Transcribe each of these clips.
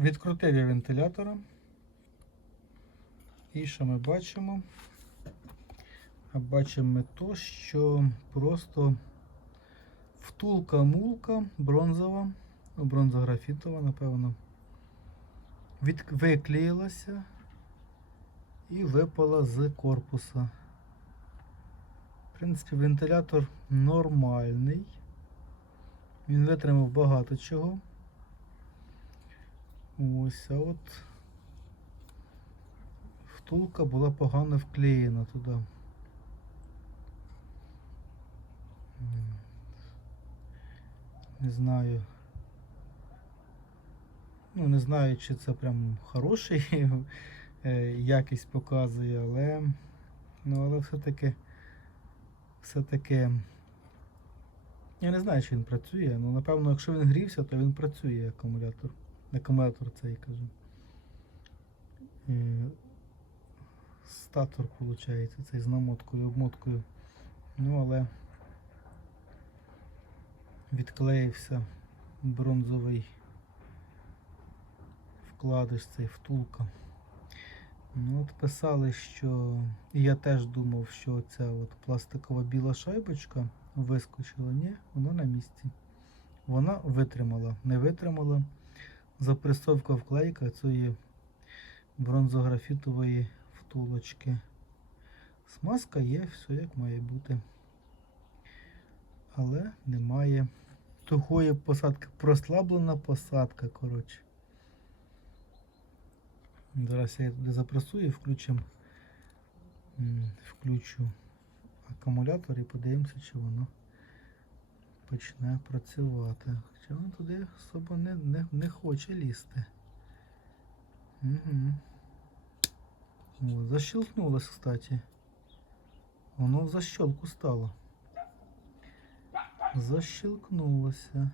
Відкрутив я вентилятора. І що ми бачимо? Бачимо ми то, що просто втулка мулка бронзова, ну, бронзографітова, напевно, від... виклеїлася і випала з корпуса. В принципі, вентилятор нормальний. Він витримав багато чого. Ось, а от втулка була погано вклеєна туди. Не знаю. Ну, не знаю, чи це прям хороший е, якість показує, але, ну, але все-таки все-таки я не знаю, чи він працює. Ну, напевно, якщо він грівся, то він працює акумулятор. Акумулятор цей кажу. Е, Статор, виходить, цей з намоткою, обмоткою. Ну, але відклеївся бронзовий вкладиш цей втулка. Ну, от писали, що я теж думав, що ця от пластикова біла шайбочка вискочила. Ні, вона на місці. Вона витримала, не витримала запресовка вклейка цієї бронзографітової втулочки. Смазка є, все як має бути. Але немає тухої посадки. Прослаблена посадка, коротше. Зараз я туди запресую і включимо. м, Включу акумулятор і подивимося, чи воно почне працювати. Хоча воно туди особо не, не, не хоче лізти. Угу. О, защелкнулось, кстати. Воно в защелку стало. Защелкнулося.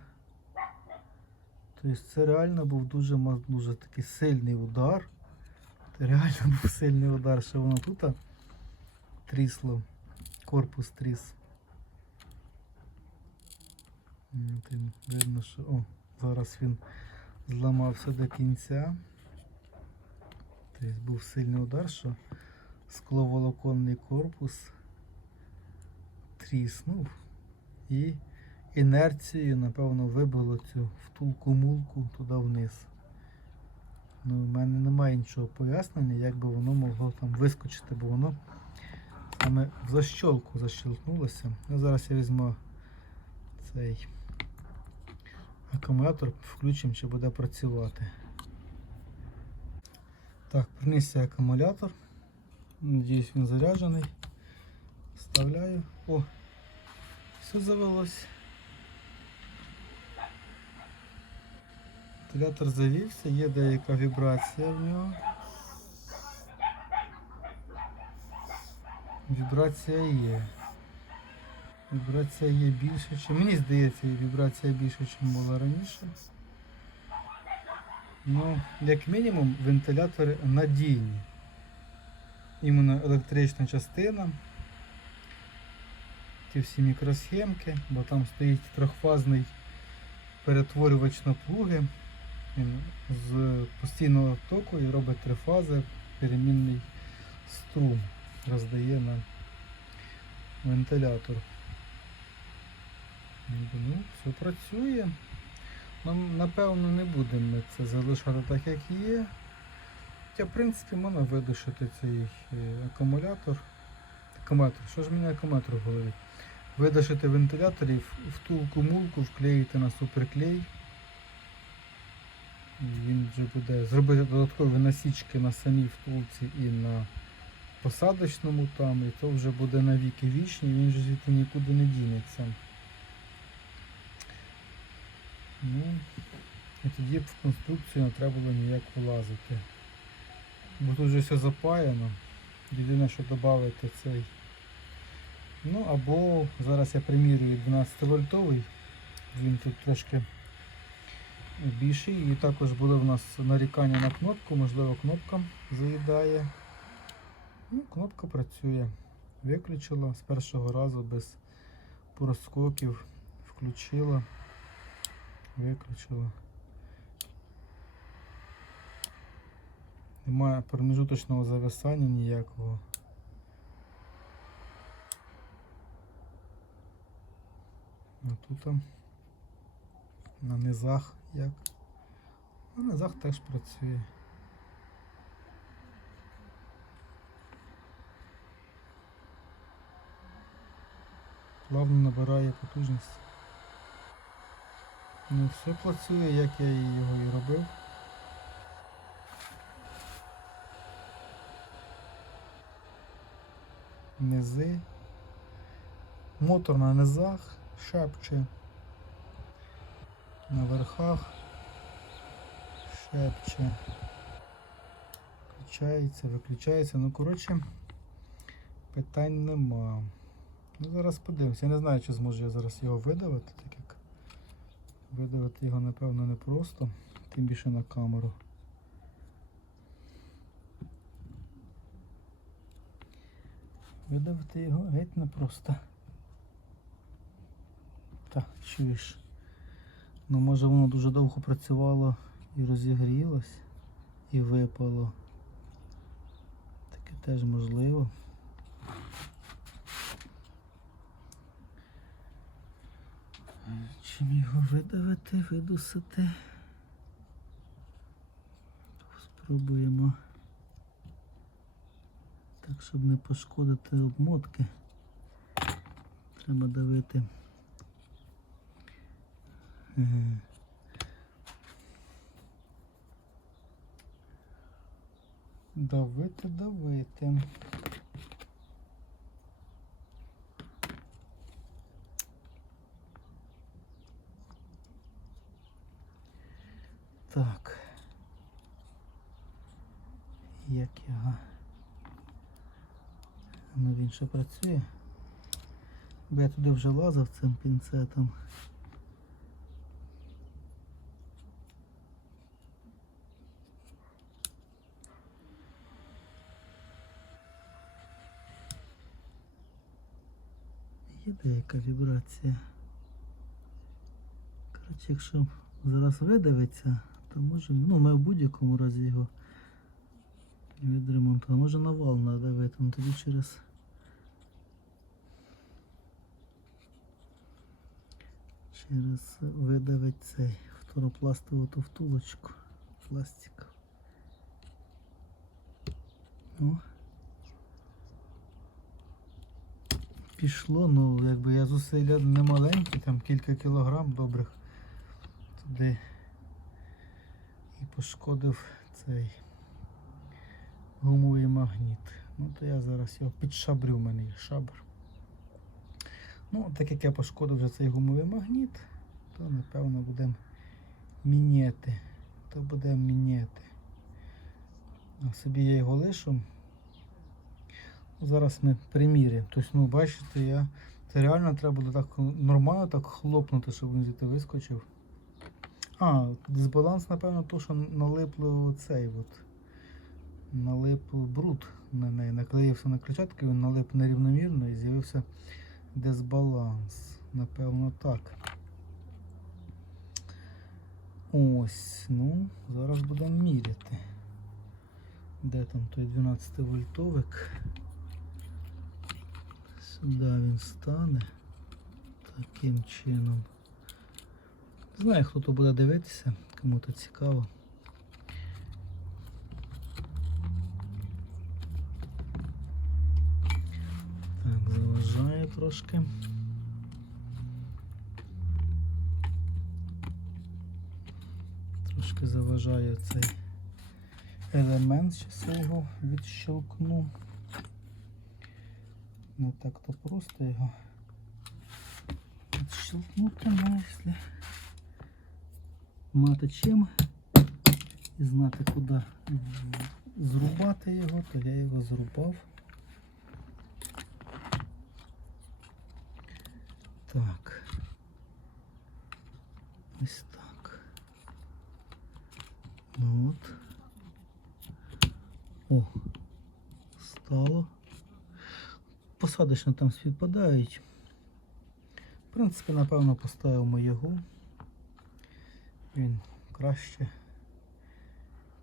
Тобто це реально був дуже, дуже такий сильний удар. Це реально був сильний удар, що воно тут трісло. Корпус тріс. М, от він, Видно, що о, зараз він зламався до кінця. Тобто був сильний удар, що скловолоконний корпус тріснув і інерцією, напевно, вибило цю втулку-мулку туди вниз. Ну, в мене немає іншого пояснення, як би воно могло там вискочити, бо воно саме в защолку защелкнулося. Ну, зараз я візьму цей акумулятор, включимо, чи буде працювати. Так, принісся акумулятор. Надіюсь, він заряджений. Вставляю. О, все завелось. Вентилятор завівся, є деяка вібрація в нього. Вібрація є. Вібрація є більше, чи мені здається, вібрація більше, ніж була раніше. Ну, як мінімум, вентилятори надійні. Іменно електрична частина. Ті всі мікросхемки, бо там стоїть трьохфазний перетворювач напруги. З постійного току і робить три фази, перемінний струм роздає на вентилятор. Ну, все працює. Нам, напевно, не будемо ми це залишати так, як є. Хоча, в принципі, можна видушити цей е, акумулятор. Акумулятор, що ж мені акумулятор в голові? Видушити і втулку мулку вклеїти на суперклей. Він вже буде зробити додаткові насічки на самій втулці і на посадочному там, і то вже буде на віки вічні, він же звідти нікуди не дінеться. Ну, і тоді б в конструкцію не треба було ніяк влазити. Бо тут вже все запаяно. Єдине, що додати цей. Ну або зараз я примірюю 12 вольтовий. Він тут трошки більший. І також були в нас нарікання на кнопку, можливо кнопка заїдає. Ну, кнопка працює. Виключила з першого разу без проскоків. Включила, виключила. Немає проміжуточного зависання ніякого. А тут на низах як? На низах теж працює. Плавно набирає потужність. Ну все працює, як я його і робив. Низи. Мотор на низах шепче. На верхах шепче. Включається, виключається. Ну, коротше, питань нема. Ну, зараз подивимося. Я не знаю, чи зможу я зараз його видавити, так як видавити його, напевно, непросто, тим більше на камеру. Видавити його геть непросто. Так, чуєш. Ну може воно дуже довго працювало і розігрілось, і випало. Таке теж можливо. Чим його видавити, видусити? Спробуємо. Так, щоб не пошкодити обмотки. Треба давити. Давити, давити. Так. Як його? Ну він ще працює. Бо я туди вже лазав цим пінцетом. Є деяка вібрація. Коротше, якщо зараз видавиться, то може, ну ми в будь-якому разі його відремонтуємо. Може на вал надавити, ну тоді через через видавить цей фторопластову ту втулочку пластик. Ну. Пішло, ну якби я зусилля не маленькі, там кілька кілограм добрих туди і пошкодив цей гумовий магніт. Ну то я зараз його підшабрю, в мене є шабр. Ну, так як я пошкодив вже цей гумовий магніт, то напевно будемо міняти. То будемо міняти. А собі я його лишу. Зараз ми приміряємо. Тобто, ну бачите, я... це реально треба буде так нормально так хлопнути, щоб він звідти вискочив. А, дисбаланс, напевно, то, що налипло цей от. Налип бруд на неї. Наклеївся на клетчатки, він налип нерівномірно і з'явився дисбаланс. Напевно, так. Ось, ну, зараз будемо міряти. Де там той 12 вольтовик? Сюди він стане таким чином. Знаю, хто то буде дивитися, кому то цікаво. Так, заважає трошки. Трошки заважає цей елемент, зараз його відщелкну. Не так то просто його відщелкнути, ну, якщо мати чим і знати, куди зрубати його, то я його зрубав. Так. Ось так. Ну от. О, стало. Посадочно там співпадають. В принципі, напевно, поставимо його. Він краще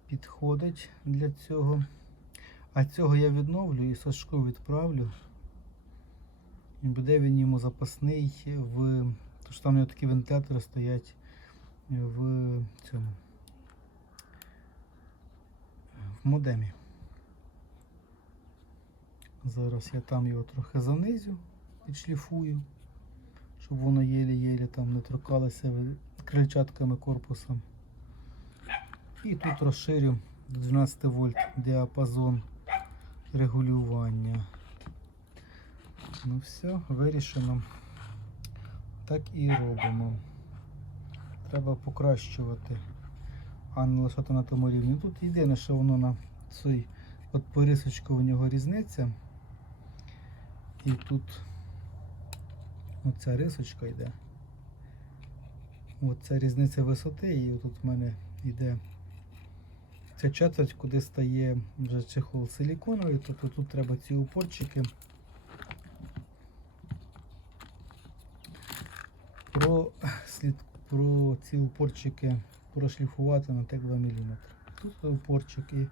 підходить для цього. А цього я відновлю і Сашку відправлю. І буде він йому запасний в. Тож там у нього такі вентилятори стоять в цьому. В модемі. Зараз я там його трохи занизю, підшліфую, щоб воно єлі-єлі там не торкалося крильчатками корпусом. І тут розширю до 12 вольт діапазон регулювання. Ну все, вирішено. Так і робимо. Треба покращувати, а не лишати на тому рівні. Тут єдине, що воно на цій от порисочку у нього різниця. І тут оця рисочка йде. Оця різниця висоти, і тут в мене йде ця четверть, куди стає вже чехол силіконовий, тобто тут треба ці упорчики про, слід, про ці упорчики прошліфувати на тек 2 мм. Тут упорчик і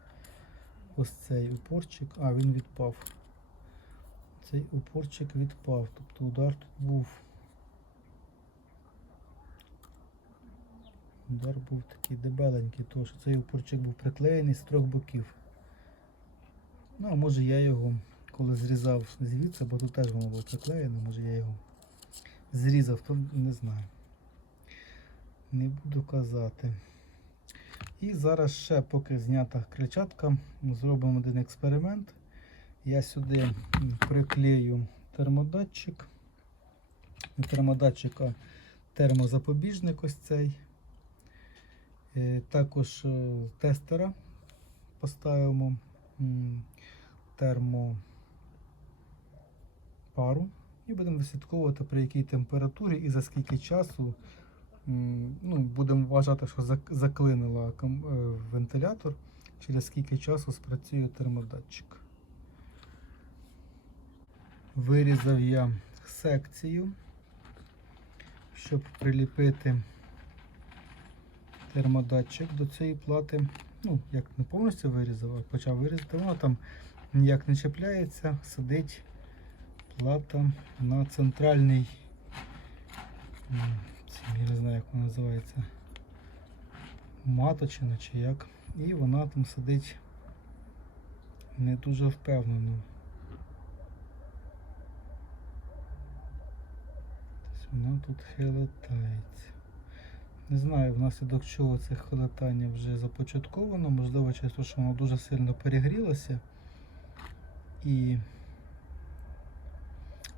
ось цей упорчик, а він відпав. Цей упорчик відпав, тобто удар тут був. Удар був такий дебеленький, тому що цей упорчик був приклеєний з трьох боків. Ну, а може я його, коли зрізав звідси, бо тут теж воно було приклеєно, може я його зрізав, то не знаю. Не буду казати. І зараз ще, поки знята кричатка, зробимо один експеримент. Я сюди приклею термодатчик. У термодатчика термозапобіжник ось цей. Е, Також е, тестера поставимо термопару і будемо вислідковувати при якій температурі і за скільки часу. Ну, будемо вважати, що заклинила е, вентилятор, через скільки часу спрацює термодатчик. Вирізав я секцію, щоб приліпити термодатчик до цієї плати. Ну, як не повністю вирізав, а почав вирізати, воно там ніяк не чіпляється, сидить плата на центральній. Я не знаю, як вона називається. Маточина чи як. І вона там сидить не дуже впевнено. Тобто вона тут хилитається. Не знаю, внаслідок чого це хилитання вже започатковано, можливо, через те, що воно дуже сильно перегрілося і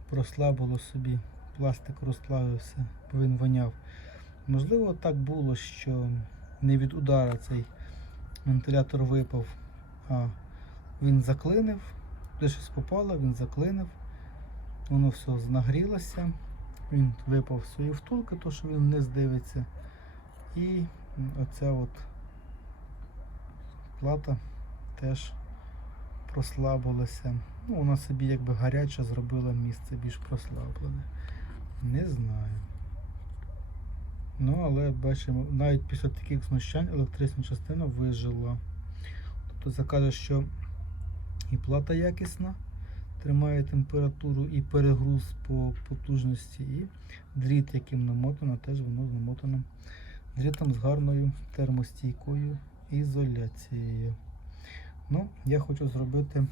прослабило собі, пластик розплавився, бо він воняв. Можливо, так було, що не від удара цей вентилятор випав, а він заклинив, де щось попало, він заклинив, воно все нагрілося, він випав з своєї втулки, то що він вниз дивиться. І оця от плата теж прослабилася. Ну, вона собі якби гаряче зробила місце більш прослаблене. Не знаю. Ну, але бачимо, навіть після таких знущань електрична частина вижила. Тобто це каже, що і плата якісна, тримає температуру і перегруз по потужності, і дріт, яким намотано, теж воно намотано дрітом з гарною термостійкою ізоляцією. Ну, я хочу зробити.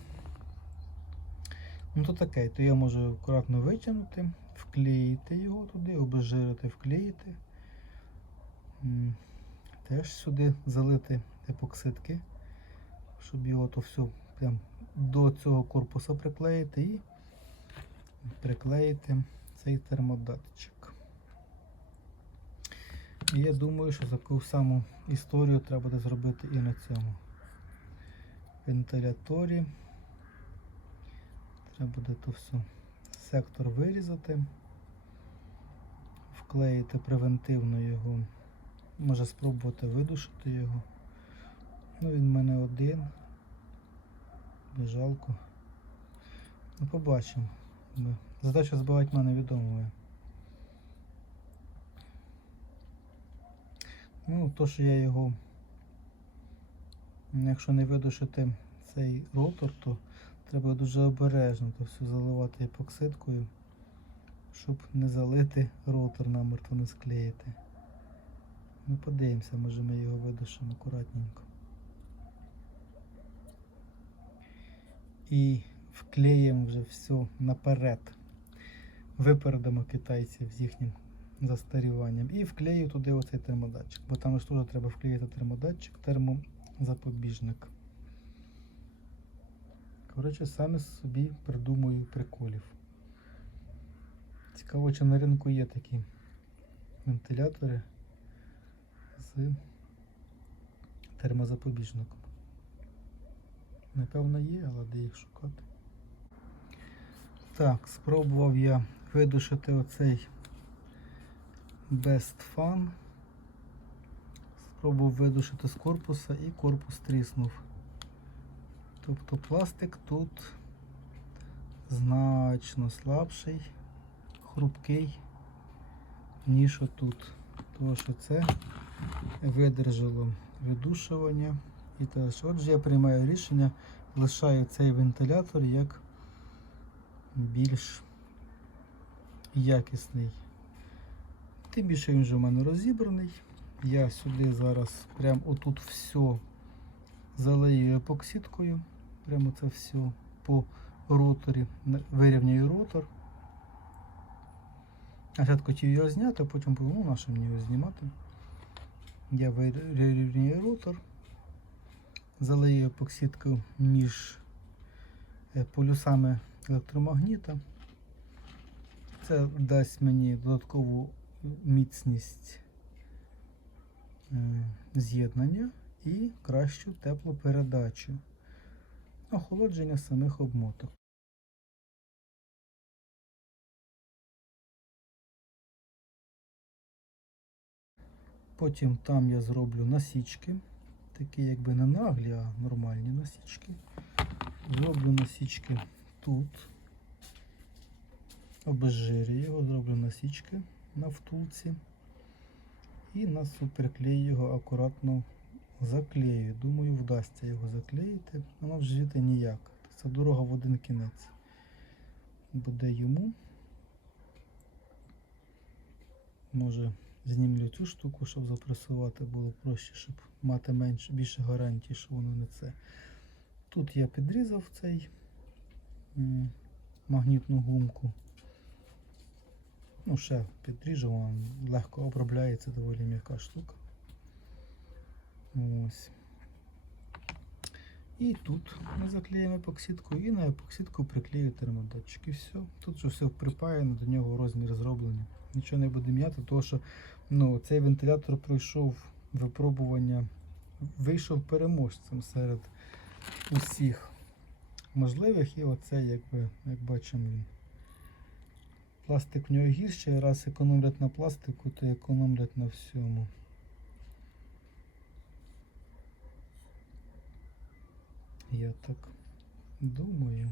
Ну, то таке, то я можу акуратно витягнути, вклеїти його туди, обезжирити, вклеїти. Теж сюди залити епоксидки, щоб його то все прям до цього корпуса приклеїти і приклеїти цей термодатчик. Я думаю, що таку саму історію треба буде зробити і на цьому вентиляторі. Треба буде то все сектор вирізати, вклеїти превентивно його, може спробувати видушити його. Ну він в мене один. Жалко. Ну побачимо. Задача збивати мене відомою. Ну, то, що я його Якщо не видушити цей ротор, то треба дуже обережно то все заливати епоксидкою, щоб не залити ротор намертво не склеїти. Ну, подивимося, може ми його видушимо акуратненько. І вклеїмо вже все наперед. Випередимо китайців з їхнім застаріванням. І вклею туди оцей термодатчик. Бо там ж теж треба вклеїти термодатчик, термозапобіжник. Коротше, саме собі придумую приколів. Цікаво, чи на ринку є такі вентилятори з термозапобіжником. Напевно є, але де їх шукати. Так, спробував я видушити оцей Best Fun. Спробував видушити з корпуса і корпус тріснув. Тобто пластик тут значно слабший, хрупкий, ніж отут. Тому що це видержало видушування. І теж. Отже, я приймаю рішення, лишаю цей вентилятор як більш якісний. Тим більше він вже в мене розібраний. Я сюди зараз прям отут все залию епоксидкою. Прямо це все по роторі. Вирівняю ротор. Я хотів його зняти, а потім ну, на мені його знімати. Я вирівняю ротор, залию епоксидку між е, полюсами електромагніта. Це дасть мені додаткову міцність е, з'єднання і кращу теплопередачу, охолодження самих обмоток. Потім там я зроблю насічки, такі якби не наглі, а нормальні насічки. Зроблю насічки тут. Обезжирю його, зроблю насічки на втулці. І на суперклей його акуратно заклею. Думаю, вдасться його заклеїти. Воно вже жити ніяк. Це дорога в один кінець. Буде йому. Може знімлю цю штуку, щоб запресувати було проще, щоб мати менше, більше гарантій, що воно не це. Тут я підрізав цей магнітну гумку. Ну, ще підріжу, вона легко обробляється, доволі м'яка штука. Ось. І тут ми заклеїмо епоксидку і на епоксидку приклею термодатчик. І все. Тут вже все припаяно, до нього розмір зроблений. Нічого не буде м'яти, тому що ну, цей вентилятор пройшов випробування, вийшов переможцем серед усіх можливих. І оце, якби, як бачимо, він. Пластик в нього гірший, раз економлять на пластику, то економлять на всьому. Я так думаю.